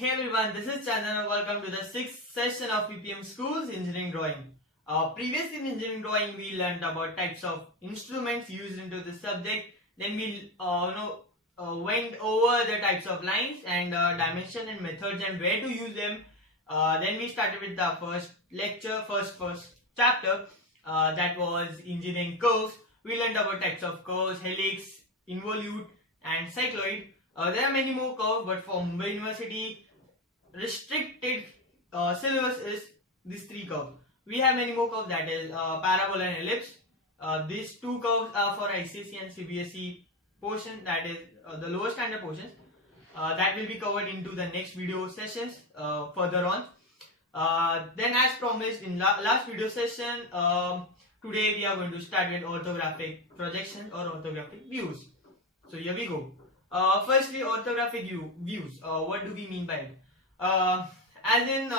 Hey everyone, this is Chandan and welcome to the 6th session of PPM School's Engineering Drawing. Previously in Engineering Drawing, we learned about types of instruments used into the subject. Then we went over the types of lines and dimension and methods and where to use them. Then we started with the first lecture, first chapter, that was engineering curves. We learned about types of curves, helix, involute and cycloid. There are many more curves, but for Mumbai University, restricted syllabus is these three curves. We have many more curves, that is parabola and ellipse. These two curves are for ICSE and CBSE portion, that is the lower standard portions. That will be covered into the next video sessions further on. Then as promised in last video session, today we are going to start with orthographic projections or orthographic views. So here we go. Firstly, orthographic views. What do we mean by it? As in,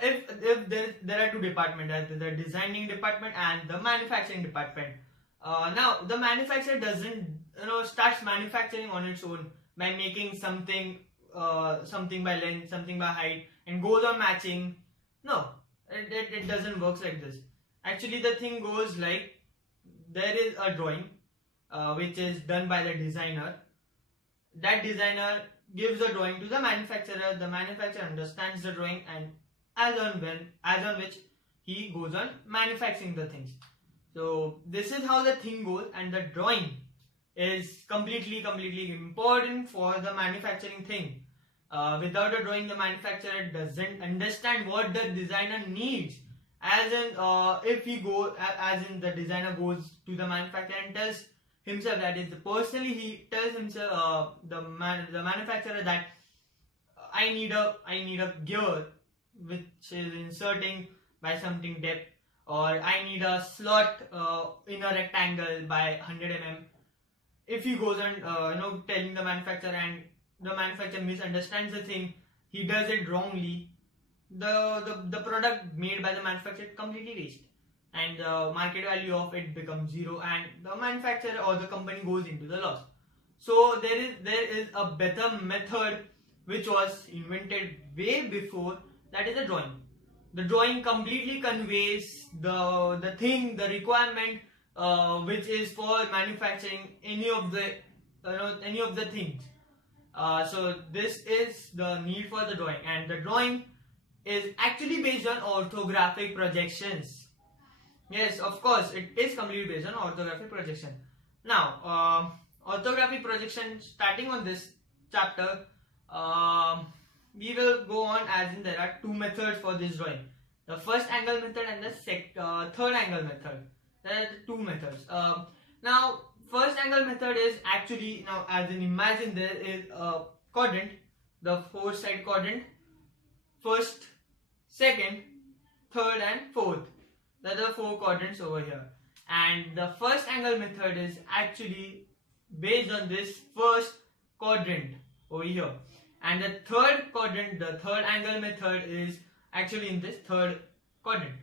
if there are two departments, the designing department and the manufacturing department. Now the manufacturer doesn't starts manufacturing on its own by making something by length, something by height, and goes on matching. No, it doesn't work like this. Actually, the thing goes like there is a drawing which is done by the designer. That designer gives the drawing to the manufacturer. The manufacturer understands the drawing and as on which he goes on manufacturing the things. So this is how the thing goes, and the drawing is completely important for the manufacturing thing. Without a drawing, the manufacturer doesn't understand what the designer needs. As in, the designer goes to the manufacturer and tells himself, that is personally he tells himself, the manufacturer, that I need a gear which is inserting by something depth, or I need a slot in a rectangle by 100 mm. If he goes on telling the manufacturer and the manufacturer misunderstands the thing, he does it wrongly, the product made by the manufacturer completely waste, and the market value of it becomes zero, and the manufacturer or the company goes into the loss. So there is a better method which was invented way before, that is the drawing. The drawing completely conveys the requirement which is for manufacturing any of the things. So this is the need for the drawing, and the drawing is actually based on orthographic projections. Yes, of course, it is completely based on orthographic projection. Now, orthographic projection, starting on this chapter, we will go on as in there are two methods for this drawing. The first angle method and the third angle method. There are the two methods. Now, first angle method is actually, now as in imagine there is a quadrant, the 4-side quadrant, first, second, third and fourth. There are the 4 quadrants over here, and the first angle method is actually based on this first quadrant over here, and the third quadrant, the third angle method, is actually in this third quadrant.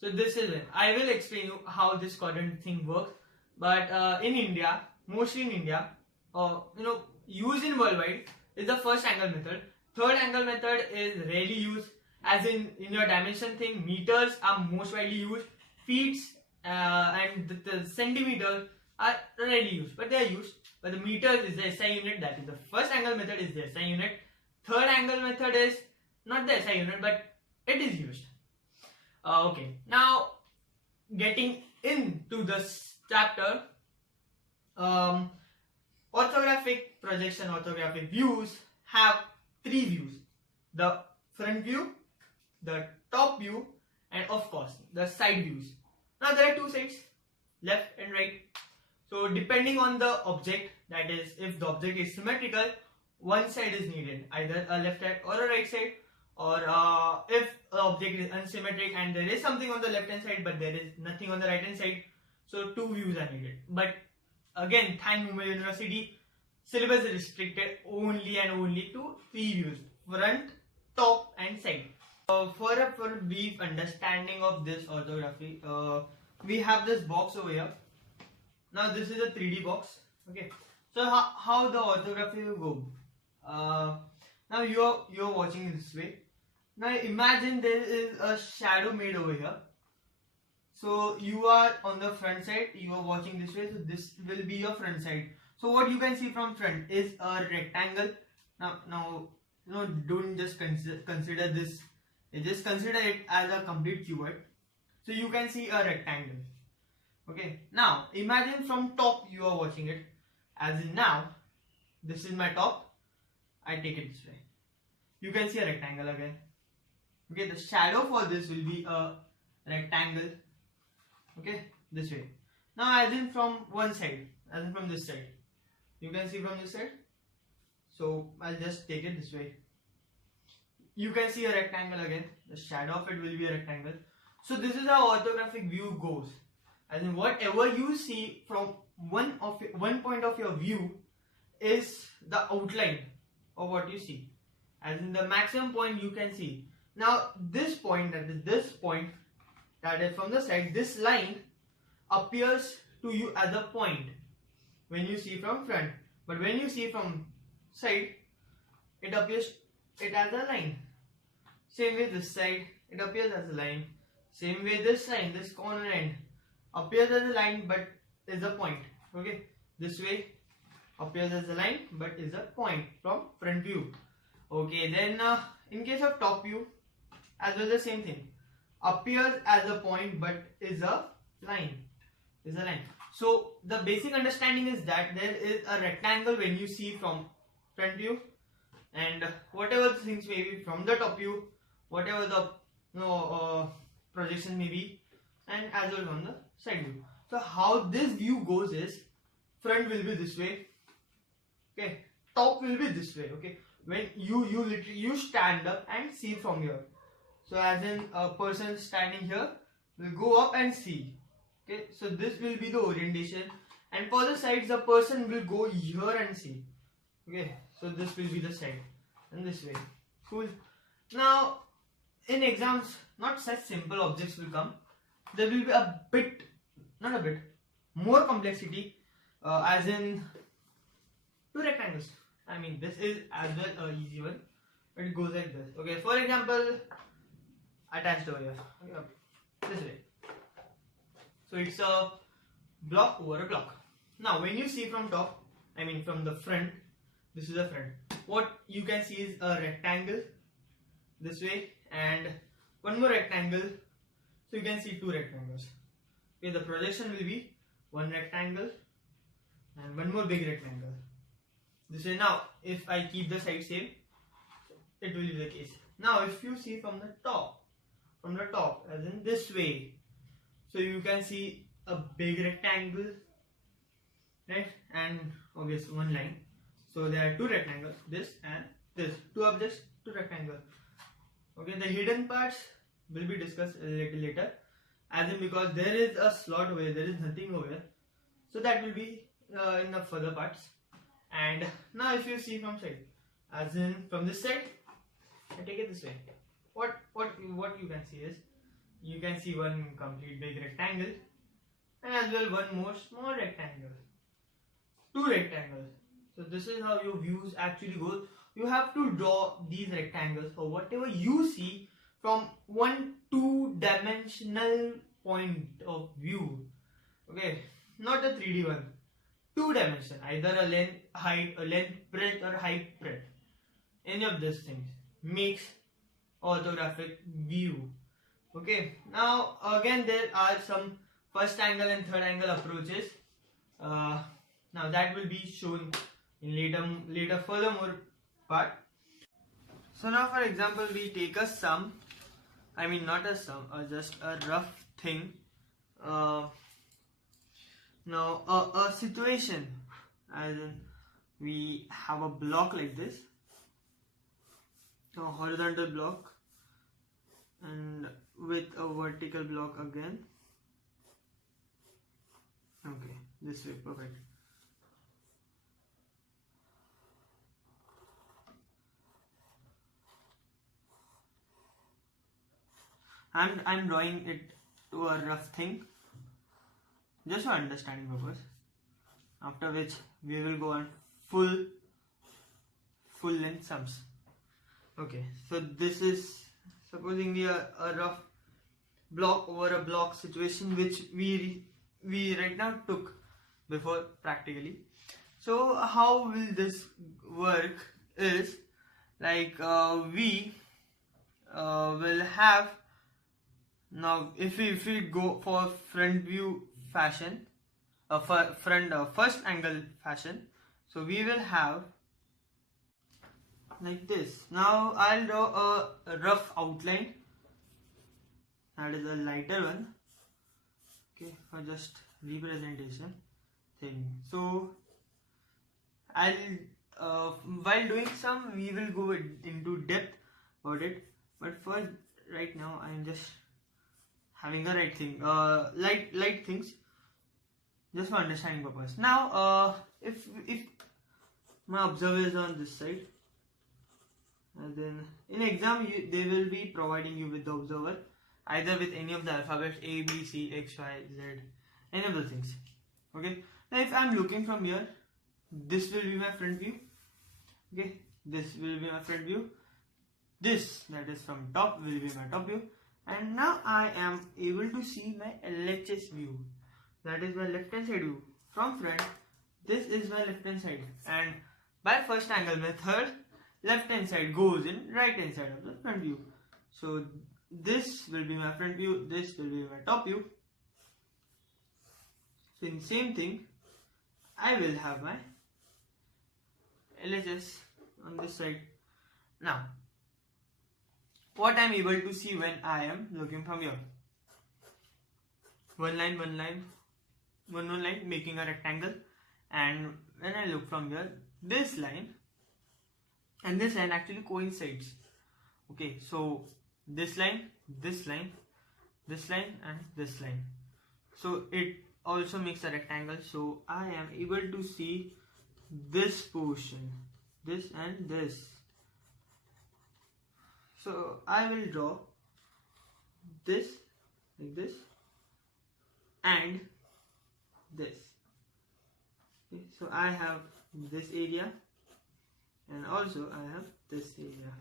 So this is it. I will explain you how this quadrant thing works, but in India, mostly in India, used in worldwide, is the first angle method. Third angle method is rarely used. As in your dimension thing, meters are most widely used, feet and the centimeters are rarely used, but they are used. But the meters is the SI unit, that is the first angle method is the SI unit. Third angle method is not the SI unit, but it is used. Okay, now getting into this chapter, orthographic projection, orthographic views have 3 views: the front view, the top view, and of course the side views. Now there are 2 sides, left and right. So depending on the object, that is if the object is symmetrical, one side is needed, either a left side or a right side, or if the object is unsymmetric and there is something on the left hand side but there is nothing on the right hand side, so 2 views are needed. But again, thank Mumbai University, syllabus is restricted only and only to 3 views: front, top and side. For a brief understanding of this orthography, we have this box over here. Now this is a 3D box. Okay, so how the orthography will go? Now you're watching this way. Now imagine there is a shadow made over here. So you are on the front side, you are watching this way, so this will be your front side. So what you can see from front is a rectangle. Now don't just consider this, just consider it as a complete cuboid. So you can see a rectangle. Okay, now imagine from top you are watching it, as in now this is my top, I take it this way, you can see a rectangle again. Okay, the shadow for this will be a rectangle. Okay, this way. Now as in from one side, as in from this side, you can see from this side. So I'll just take it this way. You can see a rectangle again. The shadow of it will be a rectangle. So this is how orthographic view goes. As in whatever you see from one point of your view is the outline of what you see. As in the maximum point you can see. Now this point, that is from the side, this line appears to you as a point when you see from front, but when you see from side, it appears as a line. Same way this side, it appears as a line. Same way this line, this corner end appears as a line but is a point. Okay, this way appears as a line but is a point from front view. Okay, then in case of top view, as well the same thing, appears as a point but is a line. So the basic understanding is that there is a rectangle when you see from front view, and whatever the things may be from the top view, whatever the projection may be, and as well on the side view. So how this view goes is, front will be this way, okay, top will be this way. Okay, when you stand up and see from here. So as in a person standing here will go up and see. Okay, so this will be the orientation, and for the sides the person will go here and see. Okay, so this will be the side and this way. Cool. Now in exams, not such simple objects will come. There will be more complexity, as in two rectangles. I mean, this is as well an easy one, but it goes like this. Okay, for example, attached over here. Okay, this way. So it's a block over a block. Now when you see from top, I mean from the front, this is the front. What you can see is a rectangle this way and one more rectangle. So you can see two rectangles. Okay, the projection will be one rectangle and one more big rectangle. This way. Now if I keep the side same, it will be the case. Now if you see from the top, as in this way, so you can see a big rectangle, right, and obviously one line. So there are two rectangles, this and this, two objects, two rectangles. Okay, the hidden parts will be discussed a little later, as in because there is a slot over here, there is nothing over here, so that will be in the further parts. And now if you see from side, as in from this side, I take it this way. What you can see is, you can see one complete big rectangle and as well one more small rectangle, two rectangles. So this is how your views actually go. You have to draw these rectangles for whatever you see from one two-dimensional point of view. Okay, not a 3D one, two-dimension, either a length, height, breadth, or height, breadth. Any of these things makes orthographic view. Okay, now again there are some first angle and third angle approaches. Now that will be shown in later furthermore part. So now for example we take a sum, I mean not a sum, just a rough thing. Now a situation, as in we have a block like this, a horizontal block, and with a vertical block again. Okay, this way, perfect. I'm drawing it to a rough thing, just for understanding purpose. After which we will go on full length sums. Okay, so this is supposingly a rough block over a block situation which we right now took before practically. So how will this work is like we will have now if we go for front view fashion, first angle fashion, so we will have like this. Now I'll draw a rough outline, that is a lighter one, okay, for just representation thing. So I'll while doing some we will go into depth about it, but for right now I'm just having the right thing, light things just for understanding purpose. Now if my observer is on this side, and then in exam they will be providing you with the observer either with any of the alphabets A, B, C, X, Y, Z, any of the things. Okay, now if I'm looking from here, this will be my front view. Okay, this will be my front view. This, that is from top, will be my top view. And now I am able to see my LHS view, that is my left hand side view. From front, this is my left hand side, and by first angle method, left hand side goes in right hand side of the front view. So this will be my front view, this will be my top view. So in same thing, I will have my LHS on this side. Now, what I am able to see when I am looking from here? One line, making a rectangle, and when I look from here, this line and this line actually coincides. Okay, so this line, this line, this line, and this line. So it also makes a rectangle. So I am able to see this portion, this and this. So I will draw this like this and this. Okay, so I have this area and also I have this area,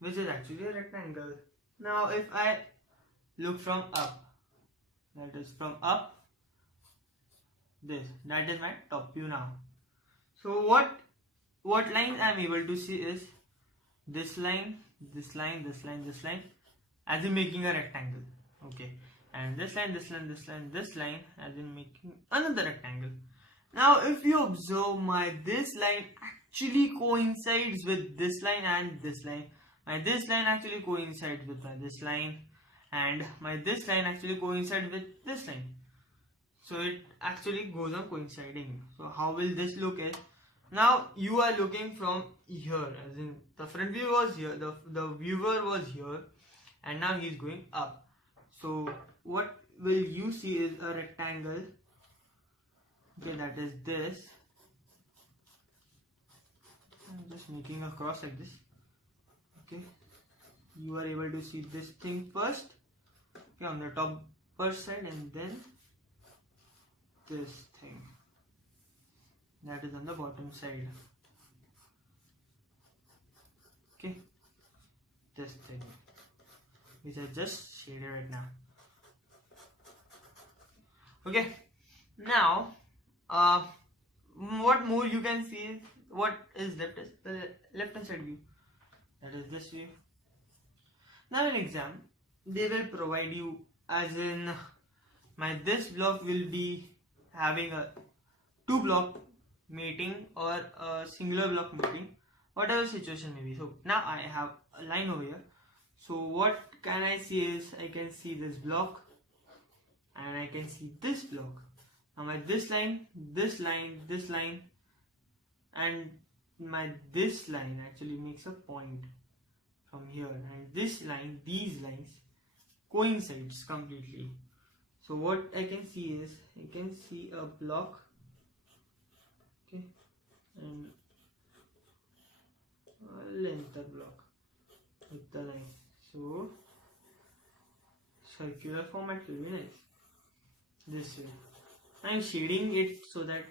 which is actually a rectangle. Now if I look from up, that is from up, this, that is my top view now. So what lines I am able to see is this line, this line, this line, this line, as in making a rectangle. Okay, and this line, this line, this line, this line, as in making another rectangle. Now if you observe, my this line actually coincides with this line and this line. My this line actually coincides with my this line, and my this line actually coincides with this line. So it actually goes on coinciding. So how will this look is, now you are looking from here, as in the front view was here, the viewer was here, and now he is going up. So what will you see is a rectangle. Okay, that is this. I'm just making a cross like this. Okay, you are able to see this thing first, okay, on the top first side, and then this thing that is on the bottom side. Okay, this thing which I just shaded right now. Okay, now what more you can see is what is left is the left hand side view, that is this view. Now in exam they will provide you, as in my this block will be having a 2 block mating or a singular block mating, whatever situation may be. So now I have a line over here. So what can I see is, I can see this block and I can see this block. Now my this line, this line, this line, and my this line actually makes a point from here, and this line, these lines coincides completely. So what I can see is, I can see a block, okay, and a length block with the line. So circular format will be nice. This way I am shading it so that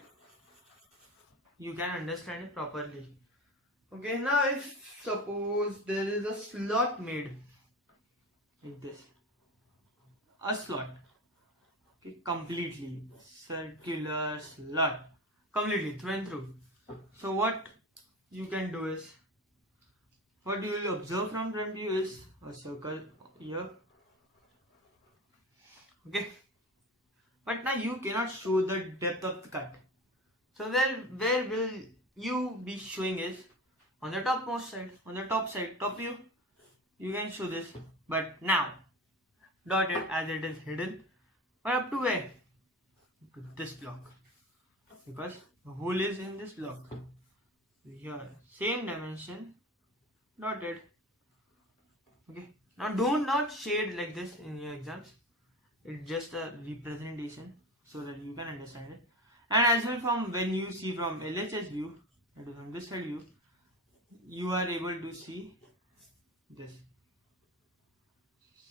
you can understand it properly. Okay, now if suppose there is a slot made like this, a slot, okay, completely circular slot, completely through and through. So what you can do is, what you will observe from front view is a circle here, okay, but now you cannot show the depth of the cut. So where will you be showing is on the topmost side, on the top side, top view, you can show this. But now dot it as it is hidden, but up to where? To this block, because the hole is in this block. Here, same dimension, dotted. Okay. Now don't not shade like this in your exams. It's just a representation so that you can understand it. And as well, from when you see from LHS view, that is on this side view, you are able to see this.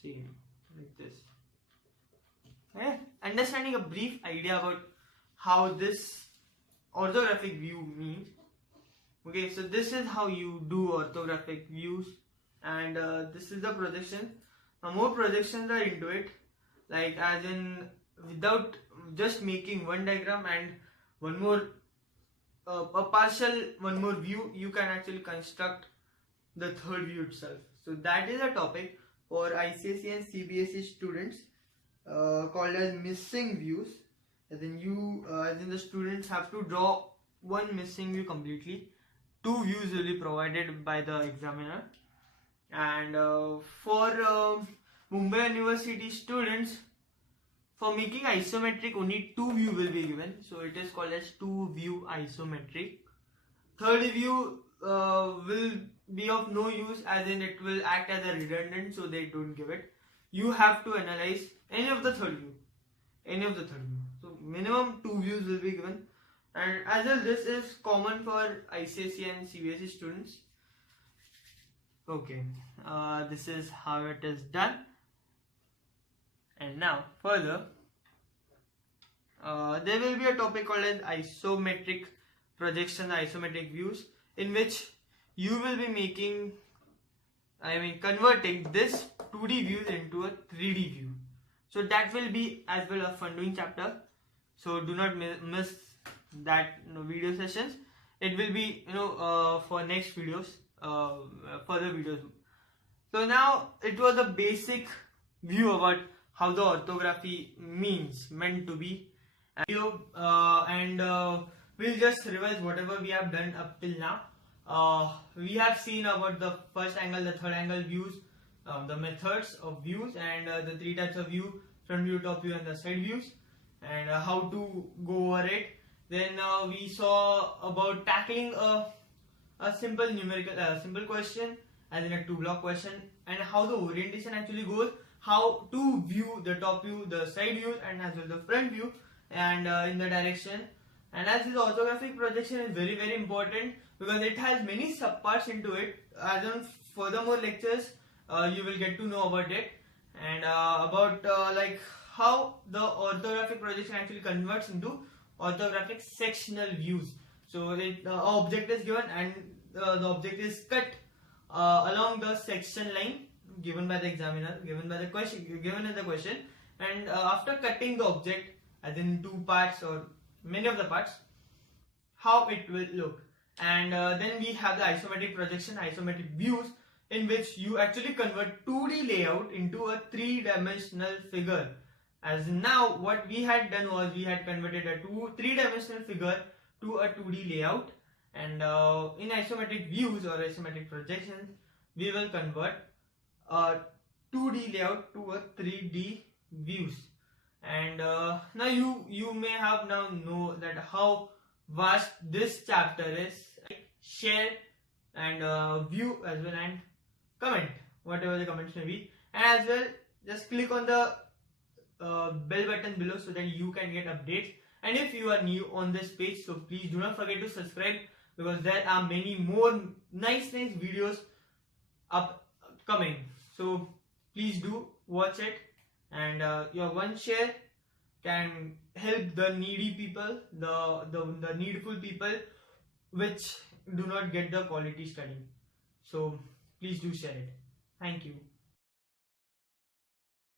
Same like this. Okay? Understanding a brief idea about how this orthographic view means. Okay, so this is how you do orthographic views, and this is the projection. Now more projections are into it, like as in without just making one diagram and one more a partial one more view, you can actually construct the third view itself. So that is a topic for ICSE and CBSE students called as missing views. As in the students have to draw one missing view completely. Two views will be provided by the examiner, and for Mumbai University students, for making isometric only two view will be given, so it is called as two view isometric. Third view will be of no use, as in it will act as a redundant, so they don't give it. You have to analyze any of the third view, so minimum two views will be given. And as well, this is common for ICSE and CBSE students. Okay, this is how it is done. And now further, there will be a topic called as isometric projection, isometric views, in which you will be converting this 2D views into a 3D view. So that will be as well a fun doing chapter. So do not miss that video sessions. It will be for next videos, further videos. So now it was a basic view about how the orthography meant to be, and we'll just revise whatever we have done up till now. We have seen about the first angle, the third angle views, the methods of views, and the three types of view: front view, top view, and the side views, and how to go over it. Then we saw about tackling a simple numerical simple question, as in a two-block question, and how the orientation actually goes, how to view the top view, the side views, and as well the front view, and in the direction. And as this orthographic projection is very very important, because it has many subparts into it. As in furthermore lectures, you will get to know about it, and about like how the orthographic projection actually converts into orthographic sectional views. So the object is given, and the object is cut along the section line given by the examiner, given in the question, and after cutting the object, as in two parts or many of the parts, how it will look. And then we have the isometric projection, isometric views, in which you actually convert 2D layout into a three-dimensional figure. As now what we had done was we had converted a three-dimensional figure to a 2D layout, and in isometric views or isometric projections, we will convert a 2D layout to a 3D views. And now you may have now know that how vast this chapter is. Share and view as well, and comment whatever the comments may be, and as well just click on the bell button below so that you can get updates. And if you are new on this page, so please do not forget to subscribe, because there are many more nice videos upcoming. So please do watch it, and your one share can help the needy people, the needful people, which do not get the quality study. So please do share it. Thank you.